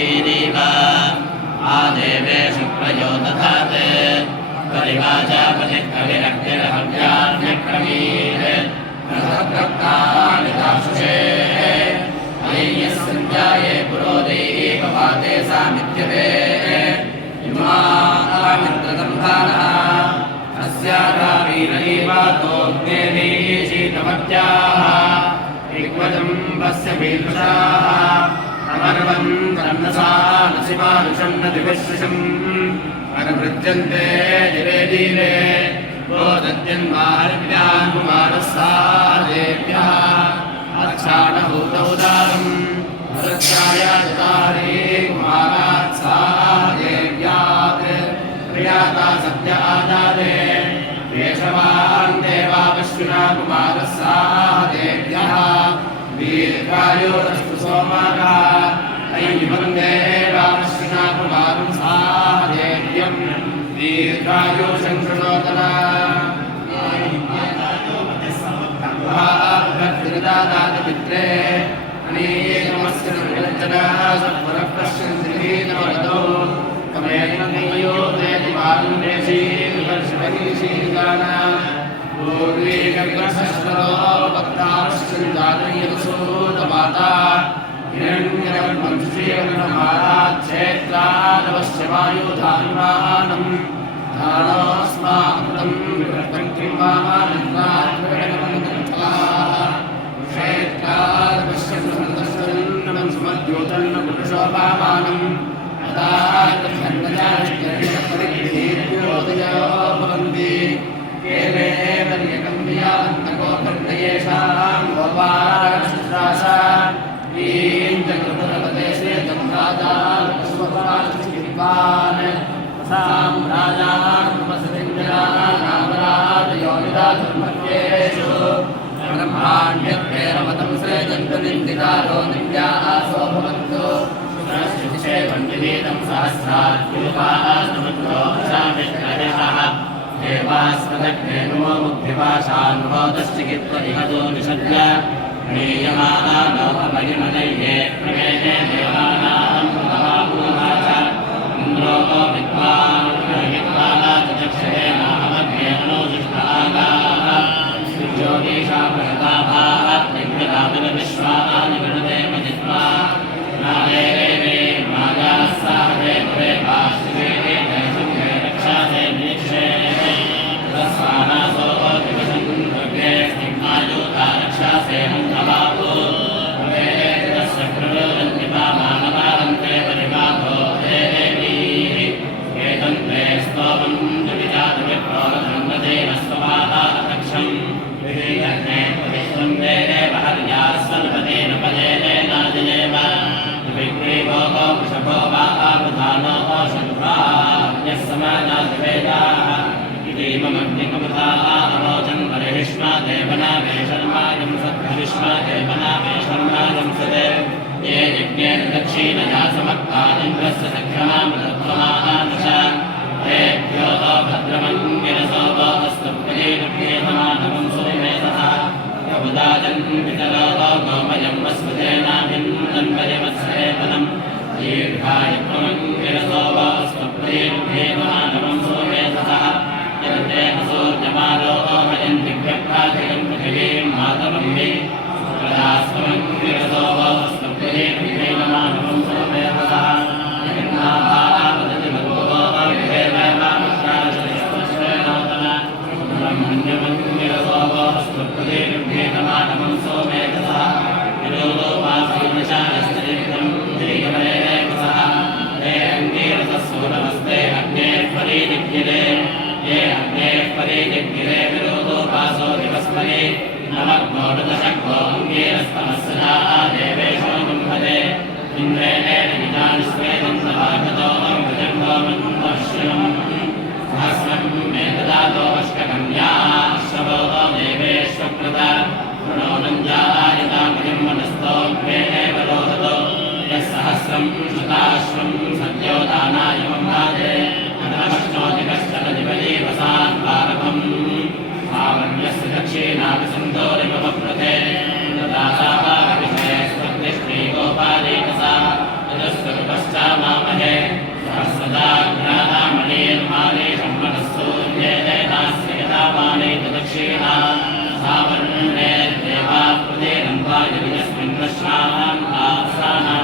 प्रचीरीव आदेवेषु प्रयो दधाते परिवाचापतिः कविरग्निरहव्यान्यक्रमीः रथप्रक्तानि दाशुषे अय्यः सञ्जाये पुरोदैववाते सामित्यते इमामित्रदम्भानः अस्यावीरैवातोऽग्नेः शीतमत्याः ऋग्वजम्बस्य वीदृशाः अमर्वन् तन्नसा नसिमानुषं न दिवश्रुषम् अनुवृज्यन्ते दिवे दीरे बोधद्यन्माहर्व्यान् कुमारस्सादेव्यः अच्छाणभूतौदारम् भरत्यायातारे कुमारात् सादेव्यात् प्रियाता सत्य आदारे वेषवान् देवावश्विना कुमारस्सादेव्यः दीर्घायुरस्तु सोमाः अयिमं देवावश्विना कुमारं सादेव्यं दीर्घायुषं शृणोतना भक्तिदादातपित्रे अनेकमस्य निर्वचनाः सत्वरः पश्यन्ति नवरतो कमेनयो देवान्वेषीर्वर्षवनीशीर्गाना पूर्वीकविकसस्तरो भक्ताश्चिन्तानयसोतमाता हिरण्यवर्मन्क्षेत्रादवश्यवायुधानुमानम् धानोऽस्माकं विवर्तं किं वा क्षेत्रादवश्यं सुमद्योतन्न पुरुषोपामानम् अदायज्ञोदयो भवन्ति केवे पर्यकम्बियान्तकोपर्दयेषां गोपालकृष्णासा ीन्द्रकृतपदेशे तन्राजान् साम्राजान्मसतिञ्जनानामराजयोनिदाधर्मत्येषु ब्रह्माण्यत्रेरमतं श्रेजन्तनिन्दितारो नित्यासो भवन्तु श्रुतिशे पण्डितेदं सहस्राद्युपास्तमन्तो शामित्रयः देवास्मदग्ने नुमो मुक्तिपाशान्भोतश्चिकित्वदिहतो निषद्य नीयमानो अपरिमलये प्रवेदे देवानां प्रभापूर्वाच इन्द्रो विद्वान् विद्वानाचक्षरे नामभ्येनो दुष्टागाः ज्योतिषा प्रताभात् निग्रहाविश्वानि गणते मजित्वा नाले देवे मायाः साहे द्वे पाश्वे देशुभे रक्षासे नीक्षे तस्मानासो दिवसं द्रव्ये स्निग्धायुता रक्षासे हन्तबाहु भवेदस्य प्रवदन्तिपा मानवारन्ते परिवाभो देवीः एतन्ते स्तोमं दुविजातविप्रोरधन्वतेन स्वभाः अतक्षम् विहीयज्ञे पवित्रं देव हर्यास्वल्पतेन पदेनादिनेव विग्रीवो वृषभो वा आबुधानो शङ्ख्राज्ञः समाजातिवेदाः इतीममग्निकमुथा अरोचन् परिहिष्मा देवनावेशर्मायं सद्भरिष्मा देवनावेशर्मायं सदे ये यज्ञेन दक्षिणया समक्ता इन्द्रस्य सख्यमामृतत्वमानुष तेभ्यो भद्रमङ्गिरसो वो अस्तु प्रियेणप्रियतमानवं सुमेधः यमुदाजन् पितरो गोमयं वस्वतेनाभिन्नन्वयवत्सेतनं दीर्घायुत्वमङ्गिरसो वो अस्तु प्रियेणप्रियतमानवं सुमेधः यन्ते सूर्यमालो मयन्ति व्यक्ताधिकं पृथिवीं मातमम्बि प्रदास्त्वमङ्गिरसो वो अस्तु प्रियेणप्रियतमानवं सुमेधः यन्नाभावदति भगवो ब्रह्मण्यमङ्गिरसो वो अस्तु प्रियेणप्रियतमानवं सुमेधः विरोधोपासीनशास्त्रिं श्रीगमनेकसः हे अङ्गीरसस्सूरमस्ते अग्नेर्परीदिग्गिरे ये अग्नेर्परीदिग्गिरे विरोधोपासो दिवस्मरे नमग्नोदशग्गो अङ्गीरस्तमस्सदा देवेशो गुम्भते इन्द्रेण निजानि स्वेदं सभागतो अमृजङ्गो मन्दर्शनम् सहस्रं मे ददातो अष्टकन्या श्रवो देवेश्वकृत प्रणोनञ्जायतामयं मनस्तोऽग्ने एव रोहतो यः सहस्रं शताश्वं सद्यो दानाय मम्भाजे अनवश्नोति कश्चन दिवलीवसान् पारभम् आवण्यस्य दक्षिणाभिसन्दोरिमवप्रथे दासाभागविषये स्वग्निश्रीगोपालीकसा यदस्वरूपश्च देवा प्रदेरं वायुर्यस्मिन् रश्नानाम् आसानां